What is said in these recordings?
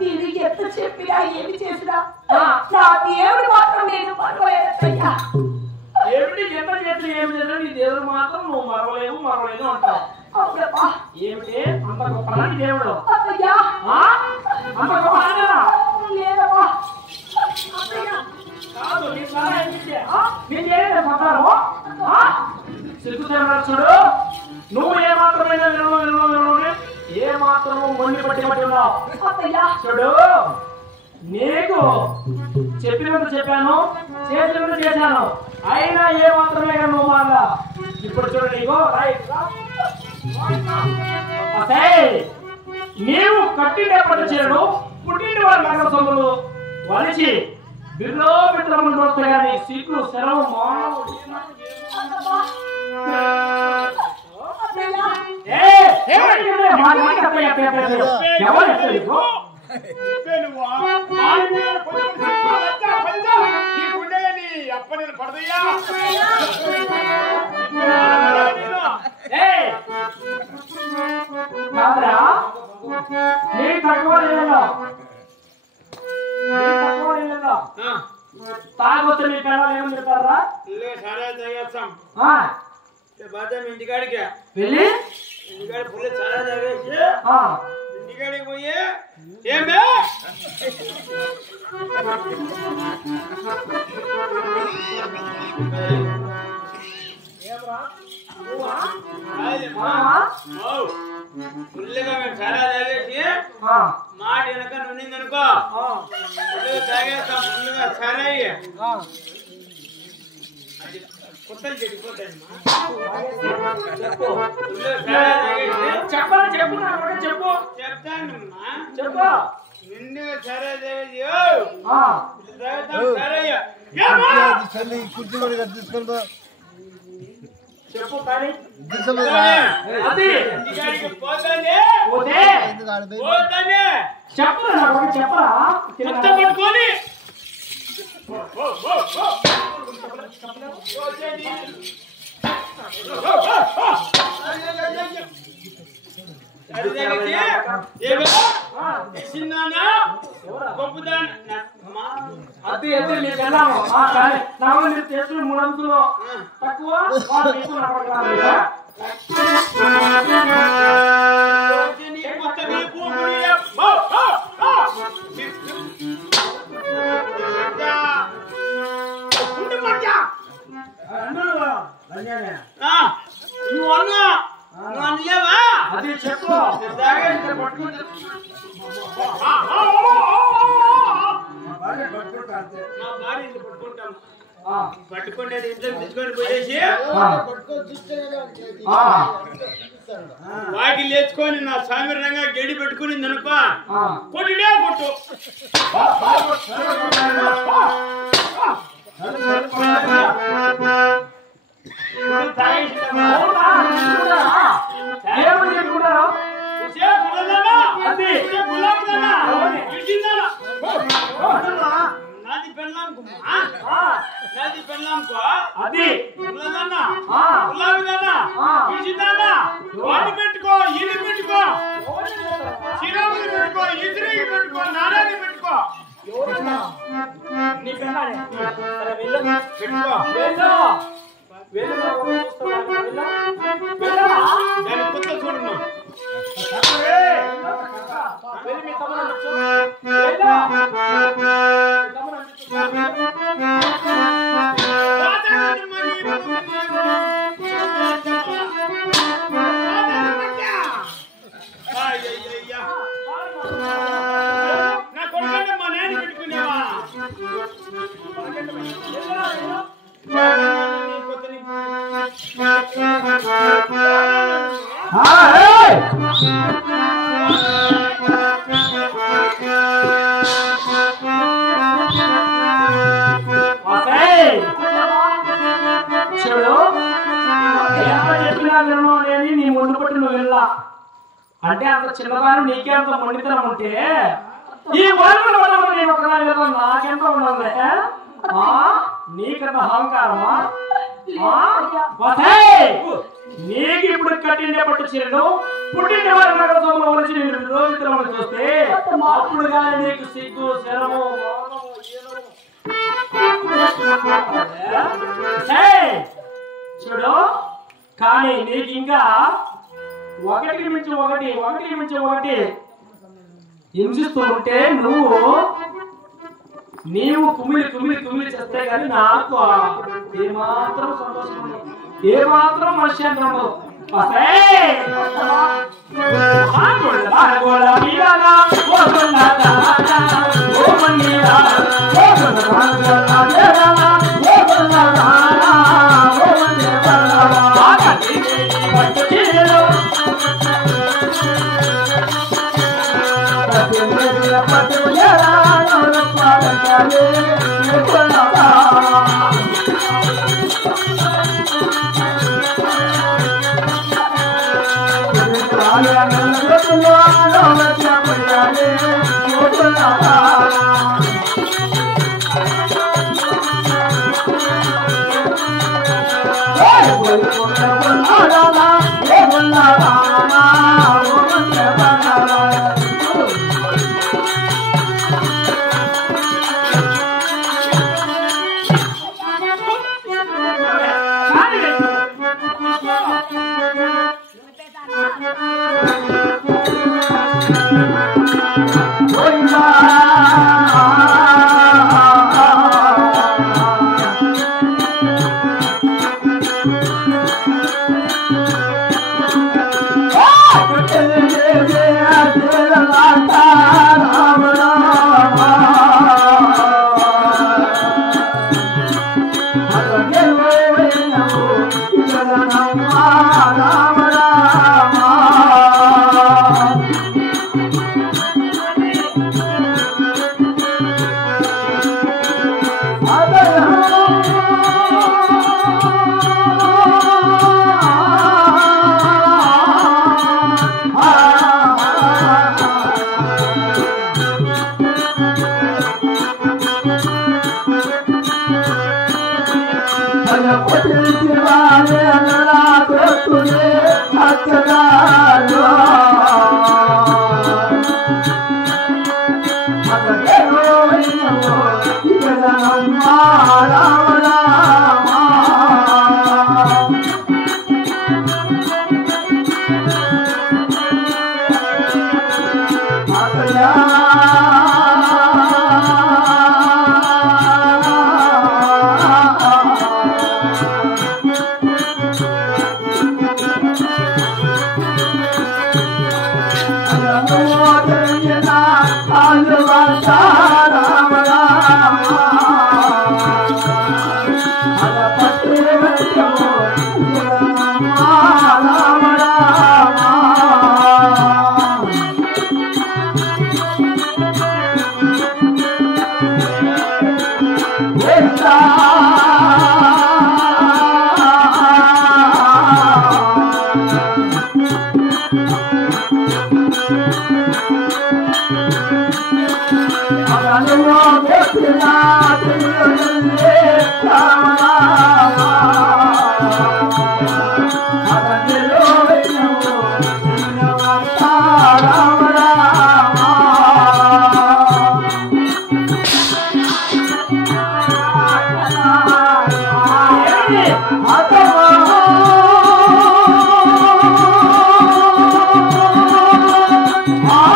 నేను ఎంత చెప్పినా ఏమి చేసినా నా దేవుడు మాత్రం నేను మరవలేదయ్యా. ఏమిటి ఎంత చేసినా ఏమి చేసినా నీ దేవుడు మాత్రం నువ్వు మరవలేదు అంటావు. ఏమిటి అంత గొప్పనాని దేవుడు? అంత గొప్పనానేనా? లేదమ్మా. కాదు నీ చాలా నీకేం పడ్డారు సిగ్గుచేడు. నువ్వు ఏ మాత్రమైనా ఏ మాత్రము మొండి పట్టి ఉన్నావు చూడు. నీకు చెప్పినంత చెప్పాను, చేసినంత చేశాను, అయినా ఏ మాత్రమే కానీ నువ్వు మాట్లా. ఇప్పుడు చూడు నీకు నీవు కట్టినప్పటి చేడు పుట్టింటి వారి నగర సొమ్ములు వలిచి బిర్లో పెట్టమని చూస్తే కానీ సిగ్గు శరం అప్పని పడదయ్యా. తాగొస్తే మీ పిల్లలు ఏమని చెప్తారా? ఇంటికాడికి వెళ్ళి ఇంటికాడి పుల్లి చాలా తాగేసి ఇంటికాడికి పోయి ఏమే ఫుల్గా మేము చాలా తాగేసి మాట వెనక నుండిందనుకో తాగేస్తాం ఫుల్గా సరే కొత్తలు చెడిపోతాయి. చెప్పాలి చెప్పు చెప్పు చెప్తాను చెప్పు నిండుగా సరే తాగేసి సరే కుర్చీ కూడా తీసుకుంటా చెప్పు కానీ అది ఇంటికాడికి పోతానే చెప్పరా చెప్పరా పట్టుకొని అది అయితే మీకు వెళ్ళాము నాకు మీరు చేసిన 3 అంతులు తక్కువ నువ్వు అన్నా నువ్వు అనలేవా? అది చెప్పు పట్టుకుంటా పట్టుకునేది ఇంట్లో తీసుకొని పోయేసి వాకి లేచుకొని నా సామిరంగా గడి పెట్టుకుని అనుకో కొట్టిడే కొట్టు నాది పెళ్ళాంకు నాది పెళ్ళాంకు అది వాటి పెట్టుకో ఇల్లు పెట్టుకో చిరాకులు పెట్టుకో ఇసురికి పెట్టుకో నారాన్ని పెట్టుకో నీ పెళ్ళాడే పెట్టుకో దాని కొత్త చూడమ్మా నా కొడుకంటే మా నేను పెట్టుకునేవా నీ ముందు పట్టి నువ్వు వెళ్ళా అంటే అంత చిన్నదాన్ని నీకే అంత మొండితనం ఉంటే ఈ వాళ్ళు నేను ఒకదాని వెళ్ళా నాకెంత ఉండాలి నీకంత అహంకారమా నీకు ఇప్పుడు కట్టిండే పట్టు చీరను పుట్టిన వారి నగరంలో వచ్చి నేను రోజుల్లో చూస్తే అప్పుడు కానీ నీకు సిగ్గు శరము చూడు. కానీ నీకు ఇంకా ఒకటికి మించి ఒకటి హింసిస్తూ ఉంటే నీవు కుమిలి చేస్తే గాని నాకు ఏమాత్రం సంతోషం ఉండదు, ఏమాత్రం మనశ్శాంతి ఉండదు. ఆ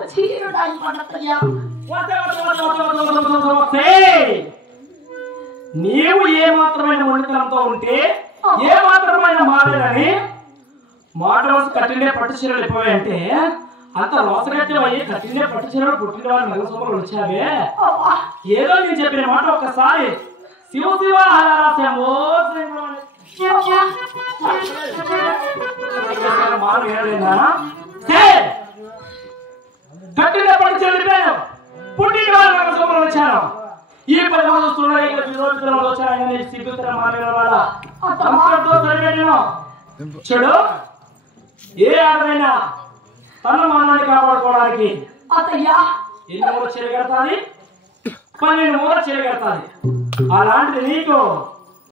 నాకు చీరడానికి పడతయ్యా. నీవు ఏ మాత్రమైన మొండితనంతో ఉంటే ఏ మాత్రమైన మారేదని మాట వలస కట్టిండే పట్టు చీరలు ఇవ్వవంటే అంత రోసగట్టి అయ్యి కట్టిండే పట్టు చీరలు పుట్టిన వారి నగర సభలు వచ్చావే. ఏదో నేను చెప్పిన మాట ఒక్కసారి శివ శివ హరాశమో కట్టిండే పట్టు చీరలు ఇవ్వాను పుట్టిన వారి నగర సభలు వచ్చాను. ఈ 10 మంది వచ్చాయని సిగ్గుతున్న మానవ వాళ్ళ అంతటితో సరిపోయిన చూడు. ఏ ఆడమైనా తన మానాన్ని కాపాడుకోవడానికి అత్తయ్యా ఎన్ని మూల చీర కడతాది, 12 మూల చీర కడతాది. అలాంటిది నీకు